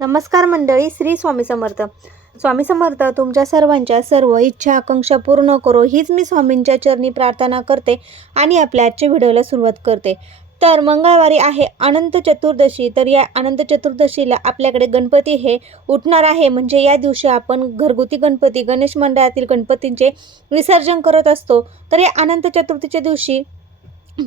नमस्कार मंडळी श्री स्वामी समर्थ. स्वामी समर्थ तुमच्या सर्वांच्या सर्व इच्छा आकांक्षा पूर्ण करो हीच मी स्वामींच्या चरणी प्रार्थना करते आणि आपल्या आजच्या व्हिडिओला सुरुवात करते. तर मंगळवारी आहे अनंत चतुर्दशी तर या अनंत चतुर्दशीला आपल्याकडे गणपती हे उठणार आहे. म्हणजे या दिवशी आपण घरगुती गणपती गणेश मंडळातील गणपतींचे विसर्जन करत असतो. तर या अनंत चतुर्थीच्या दिवशी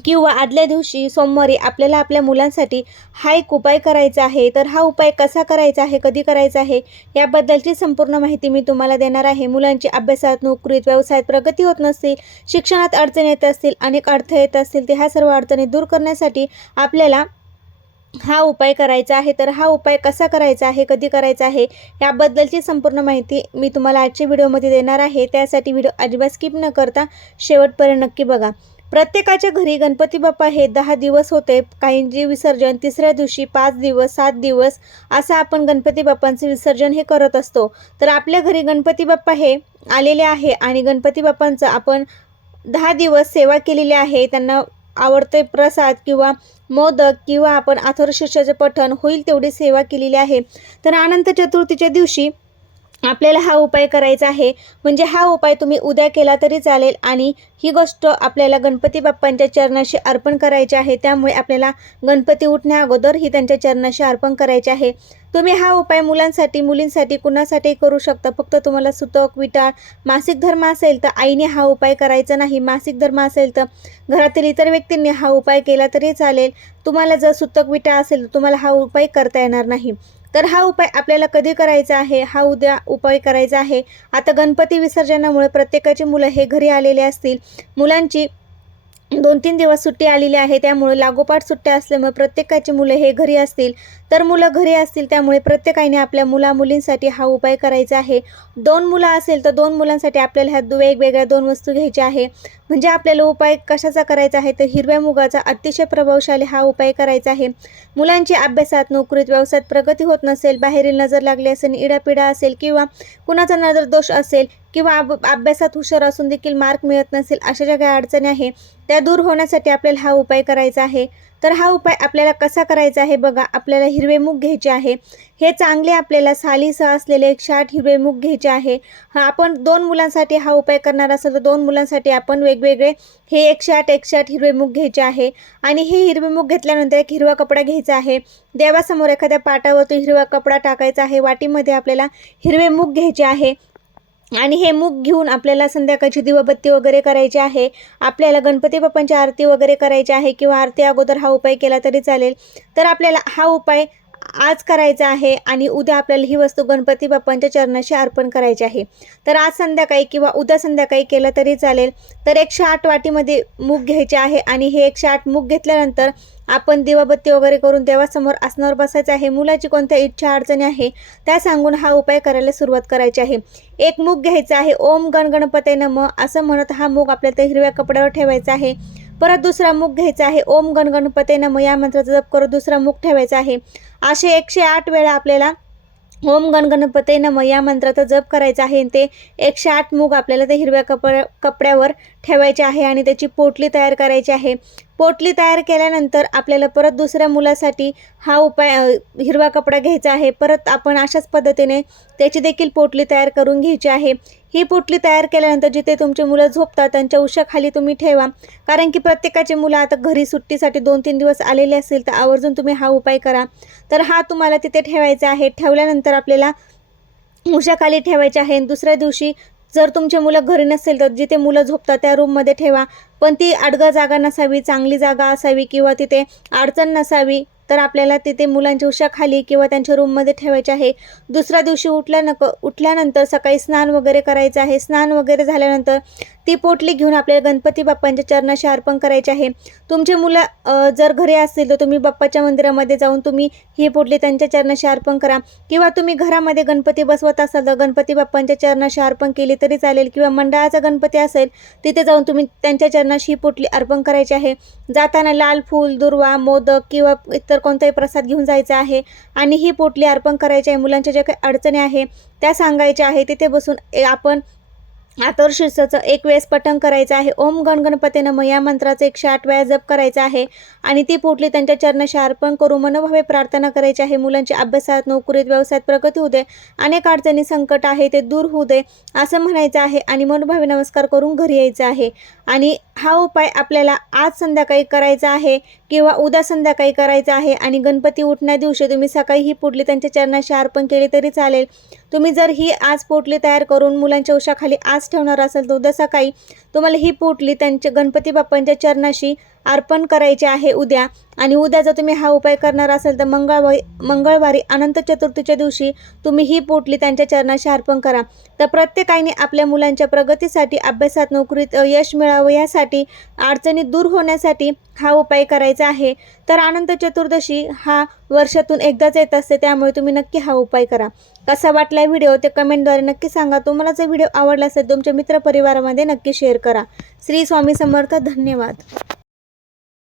किंवा आदल्या दिवशी सोमवारी आपल्याला आपल्या मुलांसाठी हा एक उपाय करायचा आहे. तर हा उपाय कसा करायचा आहे कधी करायचा आहे याबद्दलची संपूर्ण माहिती मी तुम्हाला देणार आहे. मुलांची अभ्यासात नोकरीत व्यवसायात प्रगती होत नसतील शिक्षणात अडचणी येत असतील अनेक अडथळे येत असतील ते ह्या सर्व अडचणी दूर करण्यासाठी आपल्याला हा उपाय करायचा आहे. तर हा उपाय कसा करायचा आहे कधी करायचा आहे याबद्दलची संपूर्ण माहिती मी तुम्हाला आजच्या व्हिडिओमध्ये देणार आहे. त्यासाठी व्हिडिओ अजिबात स्किप न करता शेवटपर्यंत नक्की बघा. प्रत्येकाच्या घरी गणपती बाप्पा हे दहा दिवस होते. काहींचे विसर्जन तिसऱ्या दिवशी पाच दिवस सात दिवस असं आपण गणपती बाप्पांचे विसर्जन हे करत असतो. तर आपल्या घरी गणपती बाप्पा हे आलेले आहे आणि गणपती बाप्पांचं आपण दहा दिवस सेवा केलेली आहे. त्यांना आवडते प्रसाद किंवा मोदक किंवा आपण अथर्वशीर्षाचे पठण होईल तेवढी सेवा केलेली आहे. तर अनंत चतुर्थीच्या दिवशी आपल्याला हा उपाय करायचा आहे. म्हणजे हा उपाय तुम्ही उद्या केला तरी चालेल आणि ही गोष्ट आपल्याला गणपती बाप्पांच्या चरणाशी अर्पण करायची आहे. त्यामुळे आपल्याला गणपती उठण्या अगोदर ही त्यांच्या चरणाशी अर्पण करायचे आहे. तुम्ही हा उपाय मुलांसाठी मुलींसाठी कुणासाठी करू शकता? फक्त तुम्हाला सुतक विटाळ मासिक धर्म असेल तर आईने हा उपाय करायचा नाही. मासिक धर्म असेल तर घरातील इतर व्यक्तींनी हा उपाय केला तरी चालेल. तुम्हाला जर सुतक विटाळ असेल तर तुम्हाला हा उपाय करता येणार नाही. तर हा उपाय आपल्याला कधी करायचा आहे? हा उद्या उपाय करायचा आहे. आता गणपती विसर्जनामुळे प्रत्येकाची मुलं हे घरी आलेले असतील. मुलांची दोन तीन दिवस सुट्टी आलेली आहे. त्यामुळे लागोपाठ सुट्ट्या असल्यामुळे प्रत्येकाची मुलं हे घरी असतील. तर मुलं घरी असतील त्यामुळे प्रत्येकाने आपल्या मुला मुलींसाठी हा उपाय करायचा आहे. दोन मुलं असेल तर दोन मुलांसाठी आपल्याला ह्या वेगवेगळ्या दोन वस्तू घ्यायच्या आहे. म्हणजे आपल्याला उपाय कशाचा करायचा आहे? तर हिरव्या मुगाचा अतिशय प्रभावशाली हा उपाय करायचा आहे. मुलांची अभ्यासात नोकरीत व्यवसायात प्रगती होत नसेल बाहेरील नजर लागली असेल इडापिडा असेल किंवा कुणाचा नजर दोष असेल किंवा अब अभ्यासात हुशार असून देखील मार्क मिळत नसेल अशा ज्या काही अडचणी आहे त्या दूर होण्यासाठी आपल्याला हा उपाय करायचा आहे. तर हा उपाय आपल्याला कसा करायचा आहे बघा आपल्याला हिरवे मूग घ्यायचे आहे. हे चांगले आपल्याला सालीसह असलेले एकशे आठ हिरवे मूग घ्यायचे आहे. हा आपण दोन मुलांसाठी हा उपाय करणार असेल तर दोन मुलांसाठी आपण वेगवेगळे हे एकशे आठ एकशे आठ हिरवे मूग घ्यायचे आहे. आणि हे हिरवे मूग घेतल्यानंतर एक हिरवा कपडा घ्यायचा आहे. देवासमोर एखाद्या पाटावर तो हिरवा कपडा टाकायचा आहे. वाटीमध्ये आपल्याला हिरवे मूग घ्यायचे आहे. आणि हे मूग घेऊन आपल्याला संध्याकाळची दिवाबत्ती वगैरे करायची आहे. आपल्याला गणपती बाप्पांची आरती वगैरे करायची आहे किंवा आरती अगोदर हा उपाय केला तरी चालेल. तर आपल्याला हा उपाय आज करायचं आहे आणि उद्या आपल्याला ही वस्तू गणपती बाप्पांच्या चरणाशी अर्पण करायची आहे. तर आज संध्याकाळी किंवा उद्या संध्याकाळी केलं तरी चालेल. तर एकशे आठ वाटीमध्ये मूग घ्यायचे आहे आणि हे एकशे आठ मूग घेतल्यानंतर आपण दिवाबत्ती वगैरे करून देवासमोर आसनावर बसायचं आहे. मुलाची कोणत्या इच्छा अडचणी आहे त्या सांगून हा उपाय करायला सुरुवात करायची आहे. एक मूग घ्यायचा आहे. ओम गणगणपते नम असं म्हणत हा मूग आपल्या त्या हिरव्या कपड्यावर ठेवायचा आहे. परत दुसरा मुख घ्यायचा आहे. ओम गण गणपते नम या मंत्राचा जप करत दुसरा मुख ठेवायचा आहे. असे एकशे आठ वेळा आपल्याला ओम गणगणपते नम या मंत्राचा जप करायचा आहे आणि ते एकशे आठ मूग आपल्याला ते हिरव्या कपड्या कपड्यावर ठेवायचे आहे आणि त्याची पोटली तयार करायची आहे. पोटली तयार केल्यानंतर आपल्याला परत दुसऱ्या मुलासाठी हा उपाय हिरवा कपडा घ्यायचा आहे. परत आपण अशाच पद्धतीने त्याची देखील पोटली तयार करून घ्यायची आहे. ही पोटली तयार केल्यानंतर जिथे तुमची मुलं झोपतात त्यांच्या उशाखाली तुम्ही ठेवा. कारण की प्रत्येकाची मुलं आता घरी सुट्टीसाठी दोन तीन दिवस आलेले असतील तर आवर्जून तुम्ही हा उपाय करा. तर हा तुम्हाला तिथे ठेवायचा आहे. ठेवल्यानंतर आपल्याला उशाखाली ठेवायचे आहे. दुसऱ्या दिवशी जर तुमचे मुलं घरी नसेल तर जिथे मुलं झोपतात त्या रूममध्ये ठेवा. पण ती अडगळ जागा नसावी चांगली जागा असावी किंवा तिथे अडचण नसावी. तर आपल्याला तिथे मुलांच्या उशाखाली किंवा त्यांच्या रूममध्ये ठेवायचे आहे. दुसऱ्या दिवशी उठल्या नक उठल्यानंतर सकाळी स्नान वगैरे करायचं आहे. स्नान वगैरे झाल्यानंतर ती पोटली घेऊन आपल्याला गणपती बाप्पांच्या चरणाशी अर्पण करायचे आहे. तुमचे मुलं जर घरी असतील तर तुम्ही बाप्पाच्या मंदिरामध्ये जाऊन तुम्ही ही पोटली त्यांच्या चरणाशी अर्पण करा. किंवा तुम्ही घरामध्ये गणपती बसवत असाल तर गणपती बाप्पांच्या चरणाशी अर्पण केली तरी चालेल. किंवा मंडळाचा गणपती असेल तिथे जाऊन तुम्ही त्यांच्या चरणाशी ही पोटली अर्पण करायची आहे. जाताना लाल फूल दुर्वा मोदक किंवा इतर कोणताही प्रसाद घेऊन जायचा आहे आणि ही पोटली अर्पण करायची आहे. मुलांच्या ज्या काही अडचणी आहे त्या सांगायच्या आहे. तिथे बसून आपण आतोर शीर्षाचं एक वेळेस पठण करायचं आहे. ओम गण गणपती नम या मंत्राचं एकशे आठ वेळा जप करायचा आहे. आणि ती पोटली त्यांच्या चरणाशी अर्पण करून मनोभावे प्रार्थना करायची आहे. मुलांची अभ्यासात नोकरीत व्यवसायात प्रगती होऊ दे. अनेक अडचणी संकट आहे ते दूर होऊ दे असं म्हणायचं आहे. आणि मनोभावे नमस्कार करून घरी यायचं आहे. आणि हा उपाय आपल्याला आज संध्याकाळी करायचा आहे किंवा उद्या संध्याकाळी करायचा आहे. आणि गणपती उठण्या दिवशी तुम्ही सकाळी ही पोटली त्यांच्या चरणाशी अर्पण केली तरी चालेल. तुम्ही जर ही आज पोटली तयार करून मुलांच्या उशाखाली आज ठेवणार असेल तर उद्या सकाळी तुम्हाला ही पोटली त्यांच्या गणपती बाप्पांच्या चरणाशी अर्पण करायचे आहे उद्या. आणि उद्या जर तुम्ही हा उपाय करणार असेल तर मंगळवारी मंगळवारी अनंत चतुर्थीच्या दिवशी तुम्ही ही पोटली त्यांच्या चरणाशी अर्पण करा. तर प्रत्येकाने आपल्या मुलांच्या प्रगतीसाठी अभ्यासात नोकरीत यश मिळावं यासाठी अडचणी दूर होण्यासाठी हा उपाय करायचा आहे. तर अनंत चतुर्दशी हा वर्षातून एकदाच येत असते त्यामुळे तुम्ही नक्की हा उपाय करा. कसा वाटला व्हिडिओ ते कमेंटद्वारे नक्की सांगा. तुम्हाला जर व्हिडिओ आवडला असेल तुमच्या मित्रपरिवारामध्ये नक्की शेअर करा. श्री स्वामी समर्थ धन्यवाद.